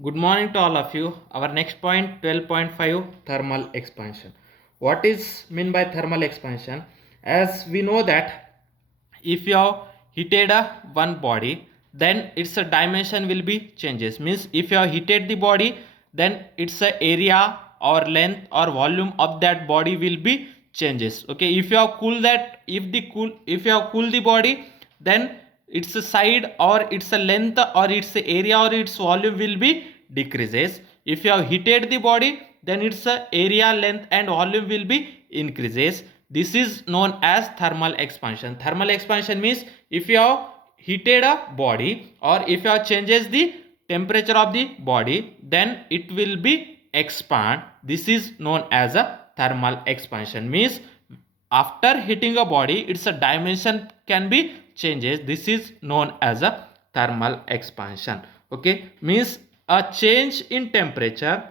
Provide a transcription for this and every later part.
Good morning to all of you. Our next point 12.5 thermal expansion. What is mean by thermal expansion? As we know that if you have heated a one body, then its a dimension will be changes. Means if you have heated the body, then its a area or length or volume of that body will be changes. Okay, if you have cool that if you have cool the body, then its a side or its a length or its a area or its volume will be decreases. If you have heated the body, then its a area, length and volume will be increases. This is known as thermal expansion. Thermal expansion means if you have heated a body or if you have changes the temperature of the body, then it will be expand. This is known as a thermal expansion. Means after hitting a body, its a dimension can be changes. This is known as a thermal expansion. Okay, means a change in temperature,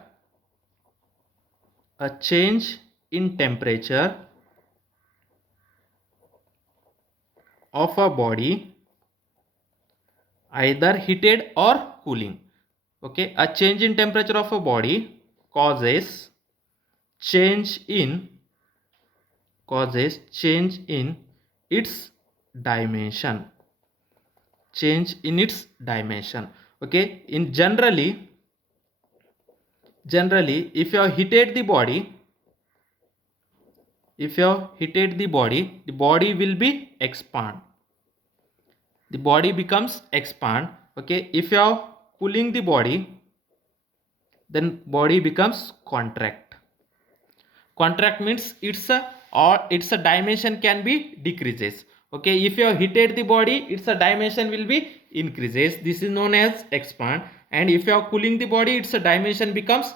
a change in temperature of a body, either heated or cooling. Okay, a change in temperature of a body causes change in its dimension, change in its dimension. Okay, in generally if you have heated the body, the body will be expand, the body becomes expand. Okay, if you are cooling the body, then body becomes contract. Contract means its a dimension can be decreases. Okay, if you have heated the body, its a dimension will be increases. This is known as expand. And if you are cooling the body, its a dimension becomes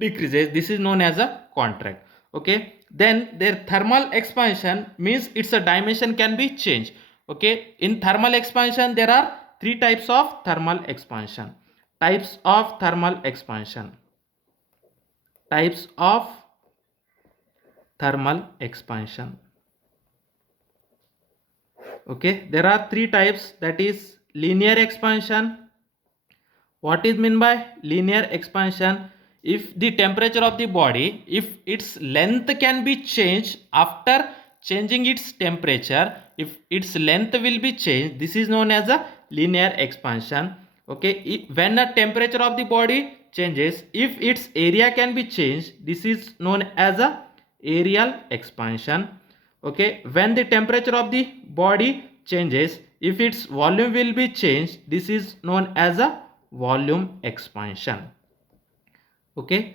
decreases. This is known as a contract. Okay, then their thermal expansion means its a dimension can be changed. Okay, in thermal expansion there are three types of thermal expansion. Types of thermal expansion. Types of thermal expansion. Okay, there are three types, that is linear expansion. What is meant by linear expansion? If the temperature of the body, if its length can be changed after changing its temperature, if its length will be changed, this is known as a linear expansion. Okay, when the temperature of the body changes, if its area can be changed, this is known as a aerial expansion. Okay, when the temperature of the body changes, if its volume will be changed, this is known as a volume expansion. Okay,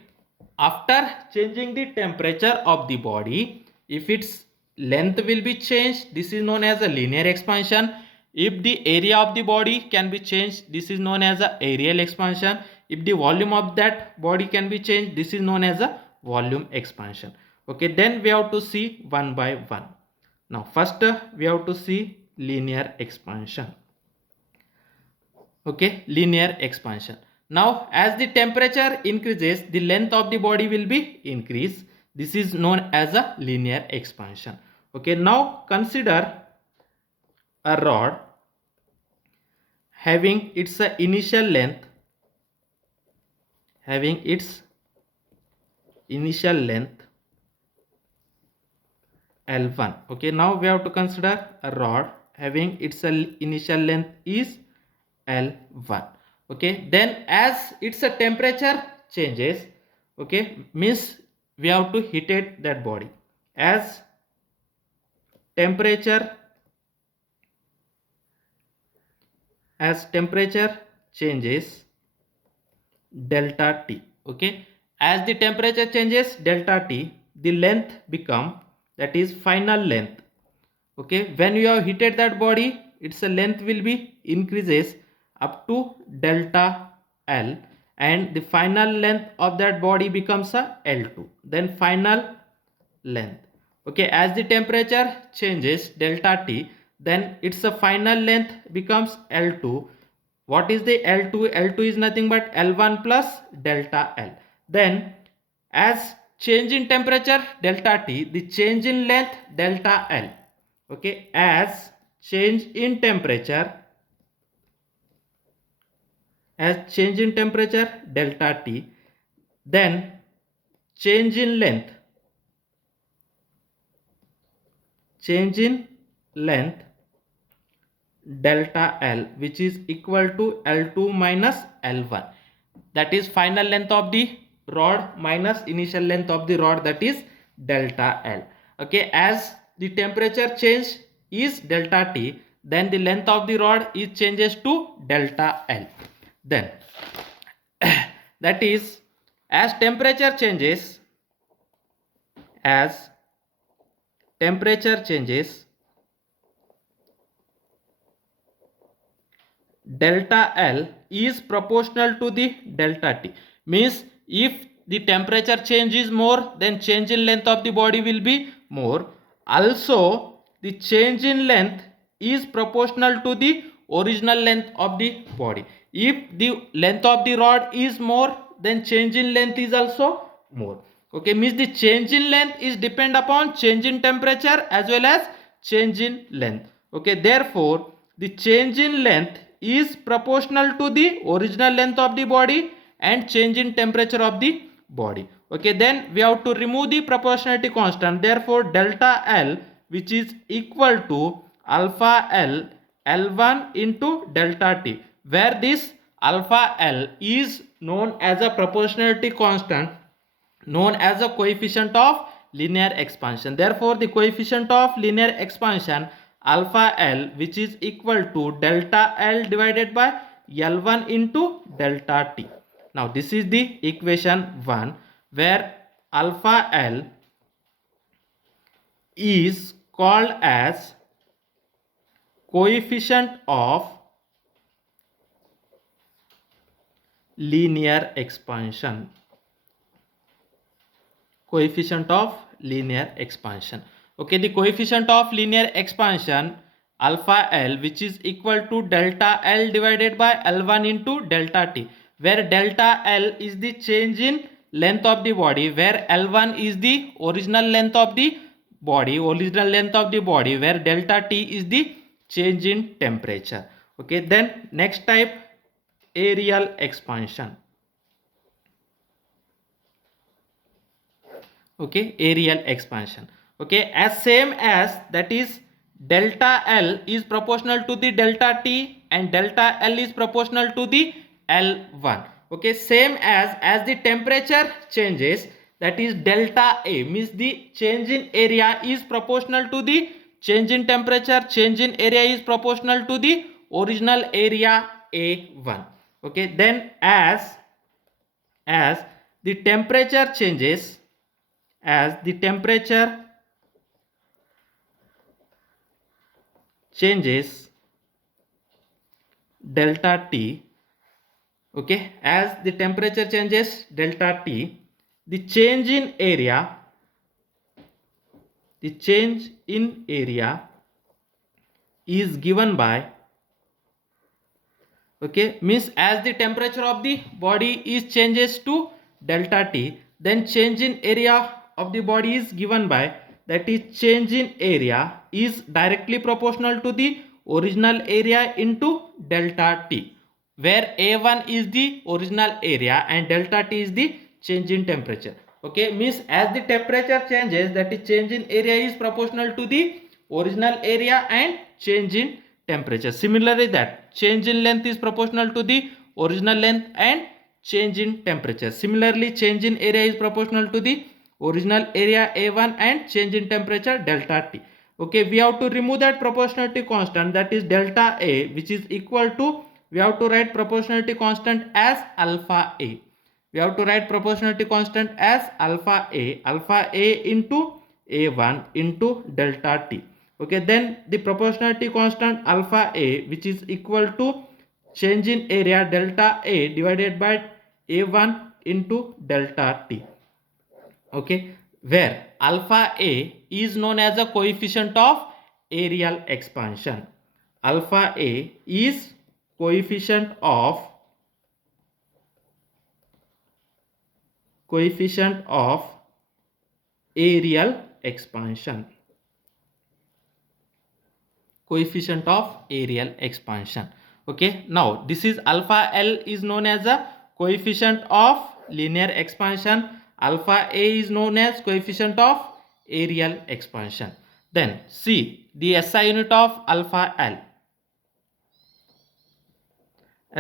after changing the temperature of the body, if its length will be changed, this is known as a linear expansion. If the area of the body can be changed, this is known as a aerial expansion. If the volume of that body can be changed, this is known as a volume expansion. Okay, then we have to see one by one. Now first we have to see linear expansion. Okay, linear expansion. Now as the temperature increases, the length of the body will be increased. This is known as a linear expansion. Okay, now consider a rod having its initial length, L1. Okay, now we have to consider a rod having its initial length is L1. Okay, then as its temperature changes, okay, means we have to heated that body. As temperature changes, delta T. Okay, as the temperature changes, delta T, the length become, that is final length. Okay, when you have heated that body, its length will be increases up to delta L, and the final length of that body becomes a L2, then final length. Okay, as the temperature changes, delta T, then its a final length becomes L2. What is the L2? L2 is nothing but L1 plus delta L. Then as change in temperature, delta T, the change in length, delta L. Okay, as change in temperature, as change in temperature delta T, then change in length delta L, which is equal to L2 minus L1, that is final length of the rod minus initial length of the rod, that is delta L. Okay, as the temperature change is delta T, then the length of the rod is changes to delta L. Then that is, as temperature changes delta L is proportional to the delta T. Means if the temperature change is more, then change in length of the body will be more. Also, the change in length is proportional to the original length of the body. If the length of the rod is more, then change in length is also more. Okay, means the change in length is depend upon change in temperature as well as change in length. Okay, therefore the change in length is proportional to the original length of the body and change in temperature of the body. Okay, then we have to remove the proportionality constant. Therefore delta L, which is equal to alpha L L1 into delta T, where this alpha L is known as a proportionality constant, known as a coefficient of linear expansion. Therefore the coefficient of linear expansion alpha L, which is equal to delta L divided by L1 into delta T. Now this is the equation 1, where alpha L is called as coefficient of linear expansion. Coefficient of linear expansion. Okay, the coefficient of linear expansion alpha L, which is equal to delta L divided by L1 into delta T, where delta L is the change in length of the body, where L1 is the original length of the body, where delta T is the change in temperature. Okay, then next type, areal expansion. Okay, areal expansion. Okay, as same as, that is delta L is proportional to the delta T and delta L is proportional to the L1. Okay, same as the temperature changes, that is delta A, means the change in area is proportional to the change in temperature, change in area is proportional to the original area A1. Okay, then as the temperature changes, as the temperature changes delta T, okay, as the temperature changes delta T, the change in area is given by, okay, means as the temperature of the body is changes to delta T, then change in area of the body is given by, that is change in area is directly proportional to the original area into delta T, where A1 is the original area and delta T is the change in temperature. Okay, means as the temperature changes, that is change in area is proportional to the original area and change in temperature. Similarly, that change in length is proportional to the original length and change in temperature. Similarly, change in area is proportional to the original area A1 and change in temperature delta T. Okay, we have to remove that proportionality constant, that is delta A, which is equal to, we have to write proportionality constant as alpha A. We have to write proportionality constant as alpha A into A1 into delta T. Okay, then the proportionality constant alpha A, which is equal to change in area delta A divided by A1 into delta T. Okay, where alpha A is known as a coefficient of areal expansion. Alpha A is coefficient of areal expansion. Coefficient of areal expansion. Okay, now this is alpha L is known as a coefficient of linear expansion. Alpha A is known as coefficient of areal expansion. Then see the SI unit of alpha L.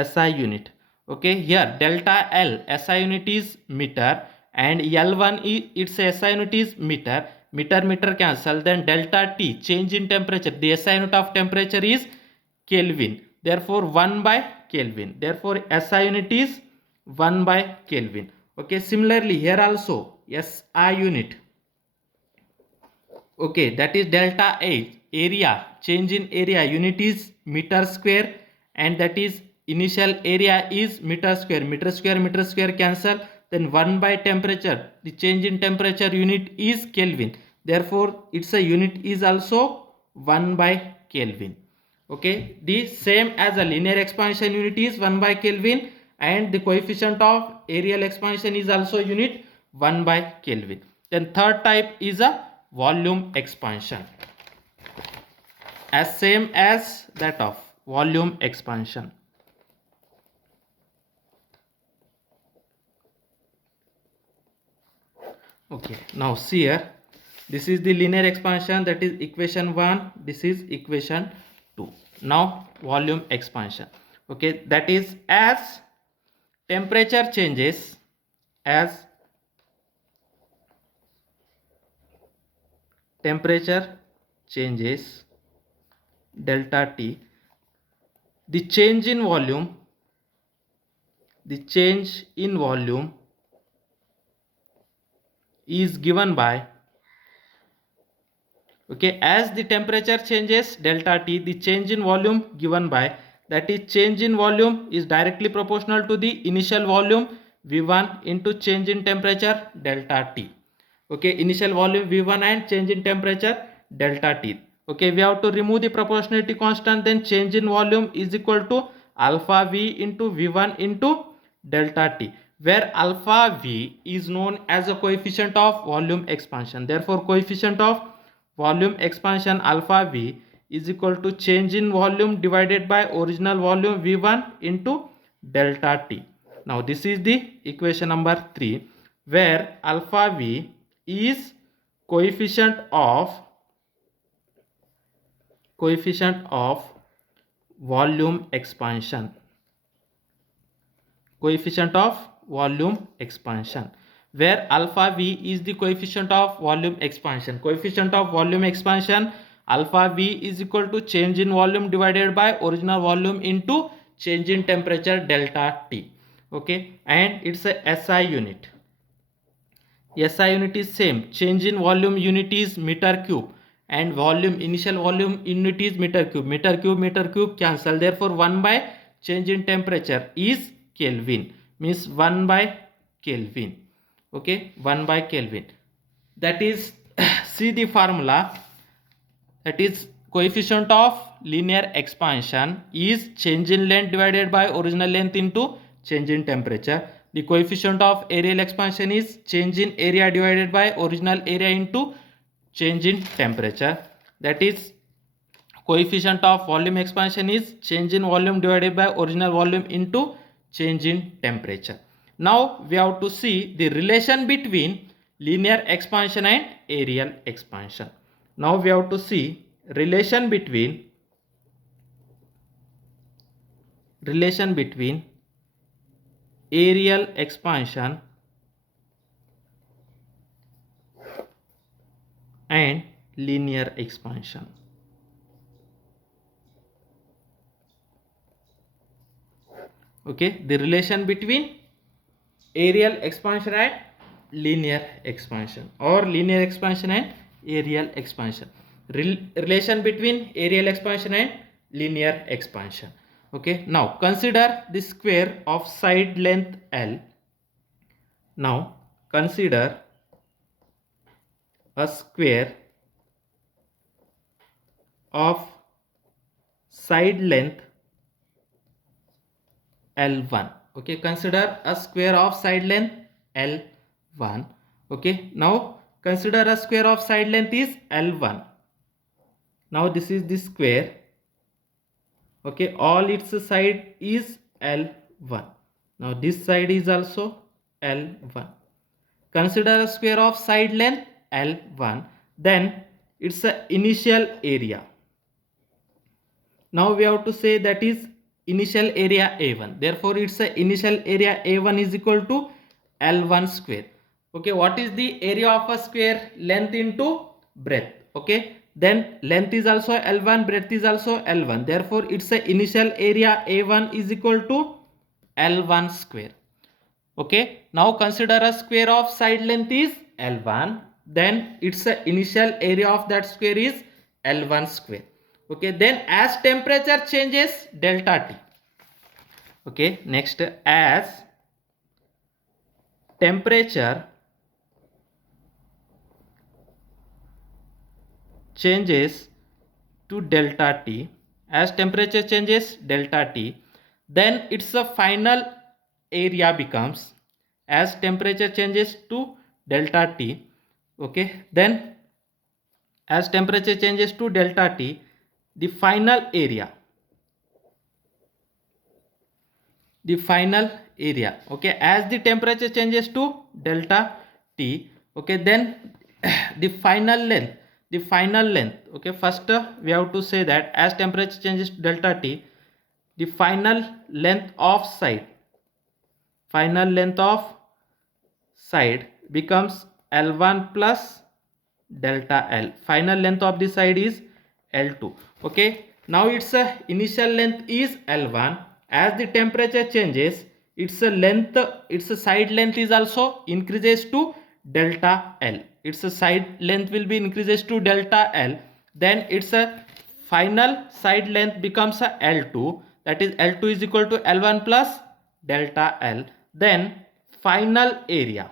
SI unit. Okay, here delta L SI unit is meter and L1 is its SI unit is meter. Meter cancel. Then delta T change in temperature. The SI unit of temperature is Kelvin. Therefore 1 by Kelvin. Therefore SI unit is 1 by Kelvin. Okay, similarly here also SI unit. Okay, that is delta A area change in area unit is meter square and that is initial area is meter square cancel. Then 1 by temperature, the change in temperature unit is Kelvin, therefore its a unit is also 1 by Kelvin. Okay, the same as a linear expansion unit is 1 by Kelvin and the coefficient of areal expansion is also unit 1 by Kelvin. Then third type is a volume expansion, as same as that of volume expansion. Okay, now see here, this is the linear expansion, that is equation 1, this is equation 2. Now volume expansion. Okay, that is as temperature changes, as temperature changes delta T, the change in volume is given by, okay, as the temperature changes delta T, the change in volume given by, that is change in volume is directly proportional to the initial volume V1 into change in temperature delta T. Okay, initial volume V1 and change in temperature delta T. Okay, we have to remove the proportionality constant, then change in volume is equal to alpha V into V1 into delta T, where alpha V is known as a coefficient of volume expansion. Therefore coefficient of volume expansion alpha V is equal to change in volume divided by original volume V1 into delta T. Now this is the equation number 3, where alpha V is coefficient of volume expansion, coefficient of volume expansion, where alpha V is the coefficient of volume expansion. Coefficient of volume expansion alpha V is equal to change in volume divided by original volume into change in temperature delta T. Okay, and it's a SI unit. SI unit is same, change in volume unit is meter cube and volume initial volume unit is meter cube cancel, therefore 1 by change in temperature is Kelvin, means 1 by Kelvin. Okay, 1 by Kelvin, that is see the formula, that is coefficient of linear expansion is change in length divided by original length into change in temperature. The coefficient of areal expansion is change in area divided by original area into change in temperature. That is coefficient of volume expansion is change in volume divided by original volume into change in temperature. Now we have to see the relation between linear expansion and areal expansion. Now we have to see relation between areal expansion and linear expansion. Okay, the relation between areal expansion and linear expansion, or linear expansion and areal expansion. Relation between areal expansion and linear expansion. Okay, now consider the square of side length L. Now consider a square of side length L1. Okay, consider a square of side length L1. Okay, now consider a square of side length is L1. Now this is the square Okay, all its side is L1. Now this side is also L1. Consider a square of side length L1, then it's a initial area. Now we have to say that is initial area A1. Therefore, it's a initial area A1 is equal to L1 square. Okay, what is the area of a square? Length into breadth. Okay, then length is also L1, breadth is also L1. Therefore, it's a initial area A1 is equal to L1 square. Okay, now consider a square of side length is L1, then its initial area of that square is L1 square. Okay, then as temperature changes, delta T. Okay, next, as temperature changes to delta T, as temperature changes delta T, then its a final area becomes, as temperature changes to delta T, okay, then as temperature changes to delta T, the final area, okay, as the temperature changes to delta T, okay, then the final length, okay, first we have to say that as temperature changes to delta T, the final length of side becomes L1 plus delta L. Final length of the side is L2. Okay, now its initial length is L1. As the temperature changes, its side length is also increases to delta L. Its side length will be increases to delta L. Then its final side length becomes L2. That is L2 is equal to L1 plus delta L. Then final area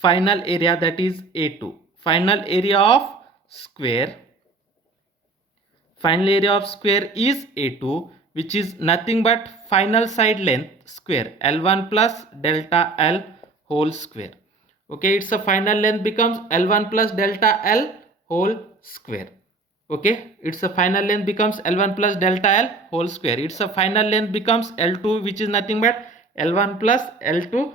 that is A2, final area of square is A2, which is nothing but final side length square L1 plus delta L whole square. Okay, its a final length becomes L1 plus delta L whole square. Okay, its a final length becomes L1 plus delta L whole square. Its a final length becomes L2, which is nothing but L1 plus L2.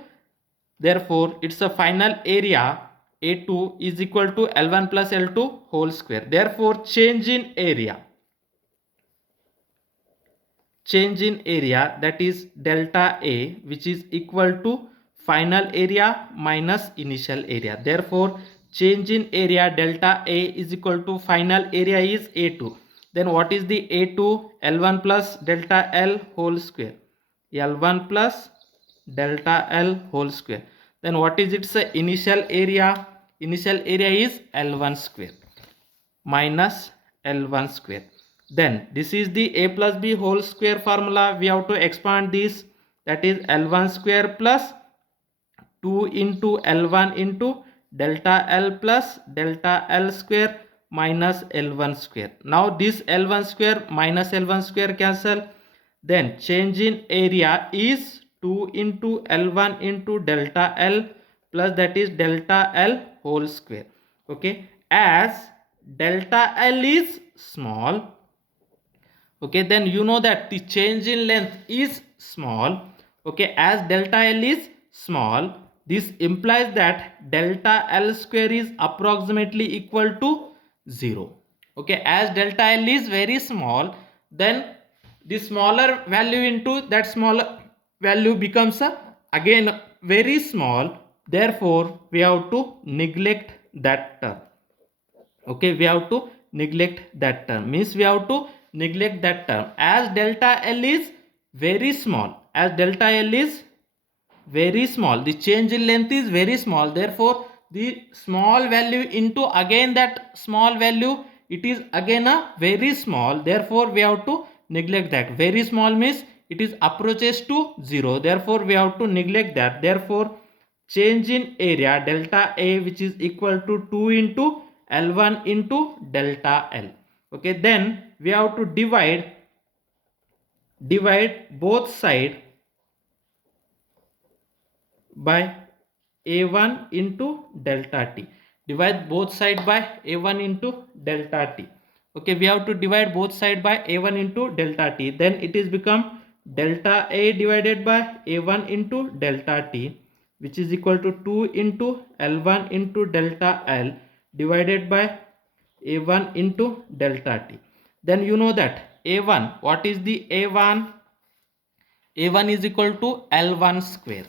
Therefore, its a final area A2 is equal to L1 plus L2 whole square. Therefore, change in area that is delta A, which is equal to final area minus initial area. Therefore, change in area delta A is equal to final area is A2. Then what is the A2? L1 plus delta L whole square. L1 plus delta L whole square. Then what is its initial area? Initial area is L1 square minus L1 square. Then this is the A plus B whole square formula. We have to expand this, that is L1 square plus 2 into L1 into delta L plus delta L square minus L1 square. Now this L1 square minus L1 square cancel. Then change in area is 2 into L1 into delta L plus that is delta L whole square. Okay, as delta L is small, okay, then you know that the change in length is small. Okay, as delta L is small, this implies that delta L square is approximately equal to 0. Okay, as delta L is very small, then the smaller value into that smaller value becomes again very small. Therefore, we have to neglect that term. Okay, we have to neglect that term, means we have to neglect that term. As delta L is very small, the change in length is very small, therefore the small value into again that small value, it is again a very small, therefore we have to neglect that. Very small means it is approaches to 0, therefore we have to neglect that. Therefore, change in area delta A, which is equal to 2 into L1 into delta L. Okay, then we have to divide both side by A1 into delta T. Divide both side by A1 into delta T. Okay, we have to divide both side by a1 into delta t. Then it is become delta a divided by a1 into delta t, which is equal to 2 into L1 into delta L divided by a1 into delta t. Then you know that a1, what is the a1? a1 is equal to L1 square.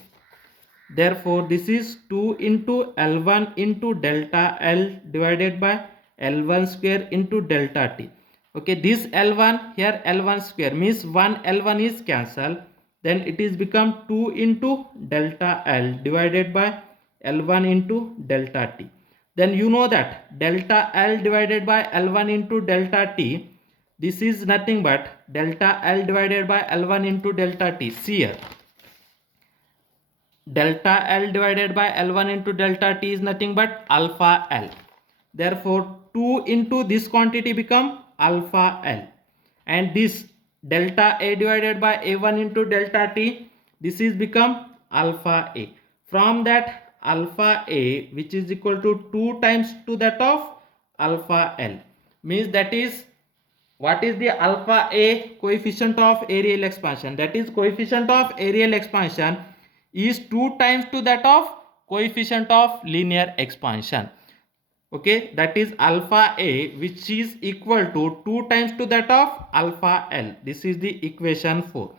Therefore, this is 2 into L1 into delta L divided by L1 square into delta t. Okay, this L1 here L1 square means 1 L1 is cancelled. Then it is become 2 into delta L divided by L1 into delta t. Then you know that delta L divided by L1 into delta t, this is nothing but delta L divided by L1 into delta t. See here, delta L divided by L1 into delta t is nothing but alpha L. Therefore, 2 into this quantity become alpha L. And this delta A divided by A1 into delta t, this is become alpha A. From that alpha A, which is equal to 2 times to that of alpha L, means that is, what is the alpha A? Coefficient of areal expansion. That is, coefficient of areal expansion is 2 times to that of coefficient of linear expansion. Okay, that is alpha A, which is equal to 2 times to that of alpha L. This is the equation 4.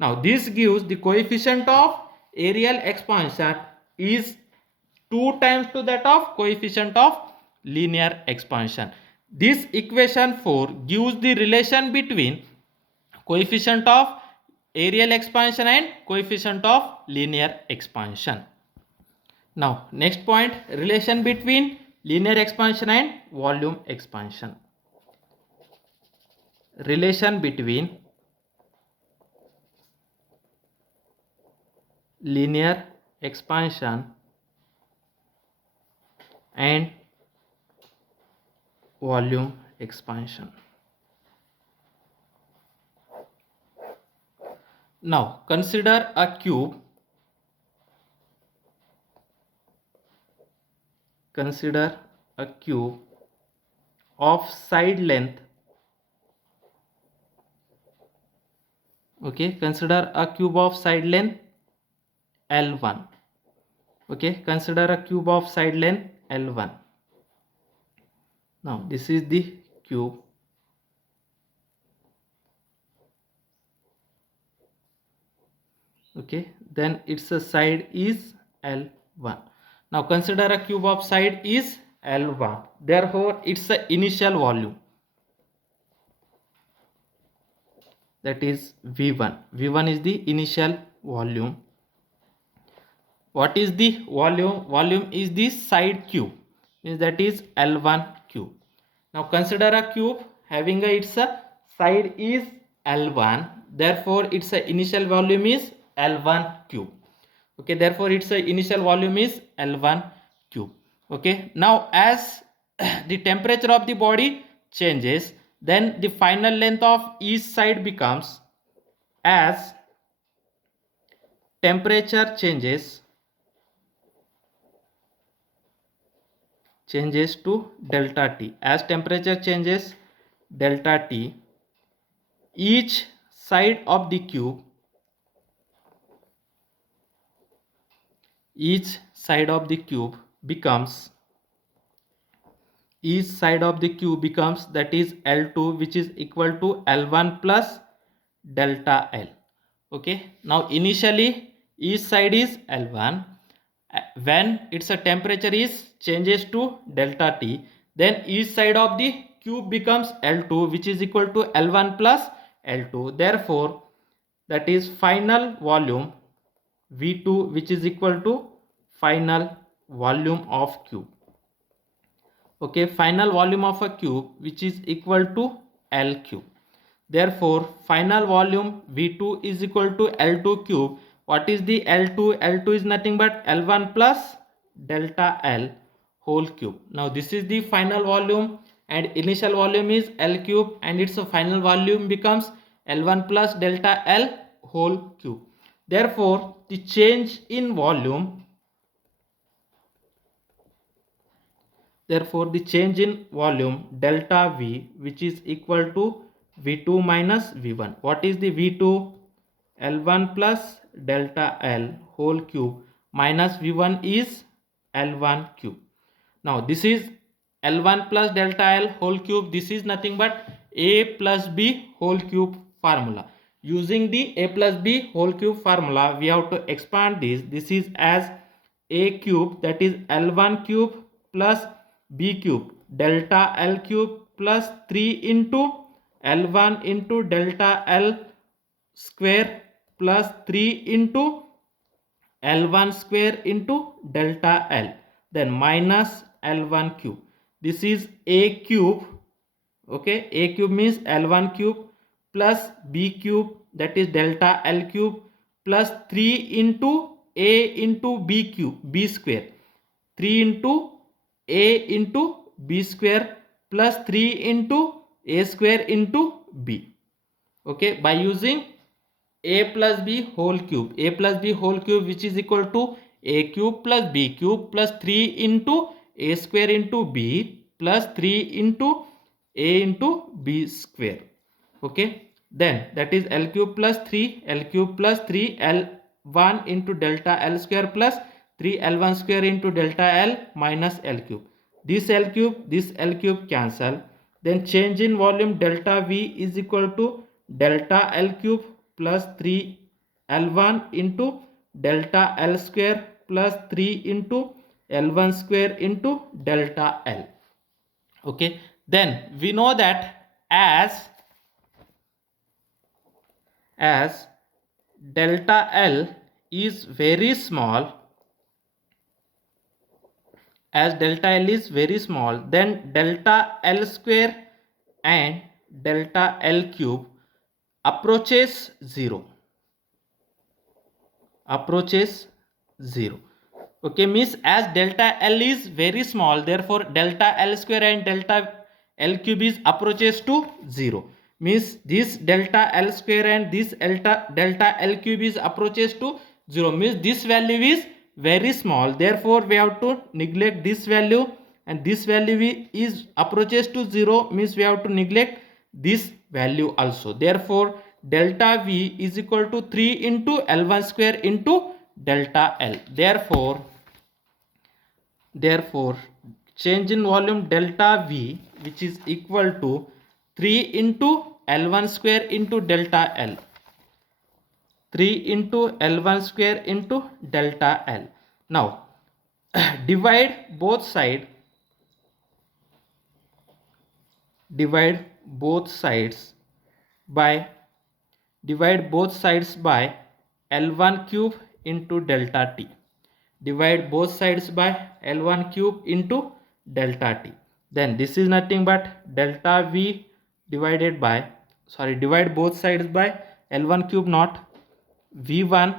Now this gives the coefficient of areal expansion is 2 times to that of coefficient of linear expansion. This equation 4 gives the relation between coefficient of areal expansion and coefficient of linear expansion. Now next point, relation between linear expansion and volume expansion. Relation between linear expansion and volume expansion. Now consider a cube. Consider a cube of side length. Okay, consider a cube of side length L1. Okay, consider a cube of side length L1. Now this is the cube. Okay, then its side is L1. Now consider a cube of side is L1. Therefore, its initial volume, that is V1. V1 is the initial volume. What is the volume? Volume is the side cube, means that is L1 cube. Now consider a cube having its side is L1. Therefore, its initial volume is L1 cube. Okay, therefore its initial volume is L1 cube. Okay, now as the temperature of the body changes, then the final length of each side becomes, as temperature changes to delta T. As temperature changes delta T, each side of the cube, becomes, that is L2, which is equal to L1 plus delta L. Okay, now initially each side is L1. When its temperature is changes to delta T, then each side of the cube becomes L2, which is equal to L1 plus L2. Therefore, that is final volume V2, which is equal to final volume of cube. Okay, final volume of a cube, which is equal to L cube. Therefore, final volume V2 is equal to L2 cube. What is the L2? L2 is nothing but L1 plus delta L whole cube. Now this is the final volume, and initial volume is L cube, and its final volume becomes L1 plus delta L whole cube. Therefore, the change in volume Therefore, the change in volume delta V, which is equal to V2 minus V1. What is the V2? L1 plus delta L whole cube minus V1 is L1 cube. Now this is L1 plus delta L whole cube. This is nothing but A plus B whole cube formula. Using the A plus B whole cube formula, we have to expand this. This is as A cube, that is L1 cube plus B cube delta L cube plus 3 into L1 into delta L square plus 3 into L1 square into delta L, then minus L1 cube. This is A cube. Okay, A cube means L1 cube plus B cube, that is delta L cube, plus 3 into A into B cube, B square. 3 into A into B square plus 3 into A square into B. Okay, by using A plus B whole cube, A plus B whole cube, which is equal to A cube plus B cube plus 3 into A square into B plus 3 into A into B square. Okay, then that is L cube plus 3, L cube plus 3, L1 into delta L square plus 3 L1 square into delta L minus L cube. This L cube cancel. Then change in volume delta V is equal to delta L cube plus 3 L1 into delta L square plus 3 into L1 square into delta L. Okay, then we know that as delta L is very small, then delta L square and delta L cube approaches 0. Okay, means as delta L is very small, therefore delta L square and delta L cube is approaches to 0. Means this delta L square and this delta L cube is approaches to 0. Means this value is very small. Therefore, we have to neglect this value, and this value is approaches to 0. Means we have to neglect this value also. Therefore, delta V is equal to 3 into L1 square into delta L. Therefore, change in volume delta V, which is equal to 3 into L1 square into delta L. 3 into L1 square into delta L. Now, divide both sides by L1 cube into delta T. Divide both sides by L1 cube into delta T. Then this is nothing but delta V divide both sides by L1 cube, not V1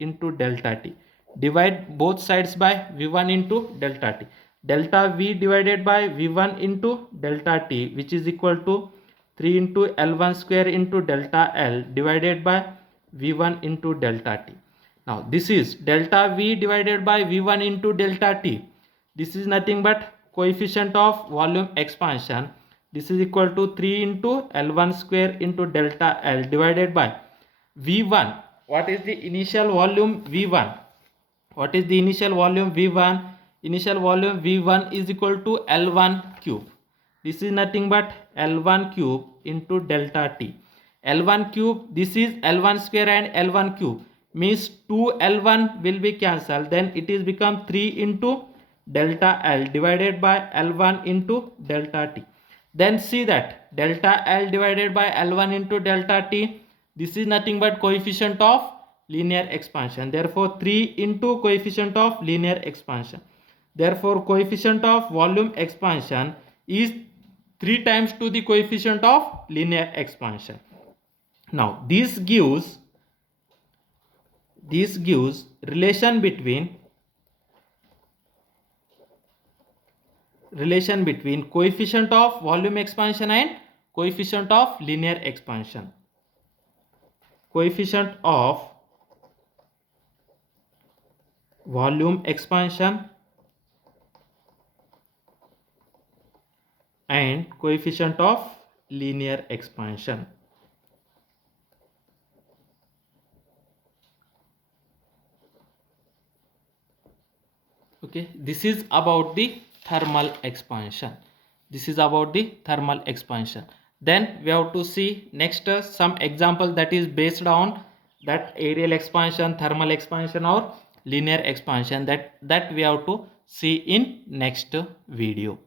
into delta T. Divide both sides by V1 into delta T. Delta V divided by V1 into delta T, which is equal to 3 into L1 square into delta L divided by V1 into delta T. Now this is delta V divided by V1 into delta T. This is nothing but coefficient of volume expansion. This is equal to 3 into L1 square into delta L divided by V1. What is the initial volume V1? Initial volume V1 is equal to L1 cube. This is nothing but L1 cube into delta T. L1 cube, this is L1 square and L1 cube. Means 2 L1 will be cancelled. Then it is become 3 into delta L divided by L1 into delta T. Then see that delta L divided by L1 into delta T, this is nothing but coefficient of linear expansion. Therefore, 3 into coefficient of linear expansion. Therefore, coefficient of volume expansion is 3 times to the coefficient of linear expansion. Now, this gives relation between coefficient of volume expansion and coefficient of linear expansion. Coefficient of volume expansion coefficient of linear expansion. Okay, this is about the thermal expansion. This is about the thermal expansion. Then we have to see next some example that is based on that aerial expansion, thermal expansion or linear expansion, that we have to see in next video.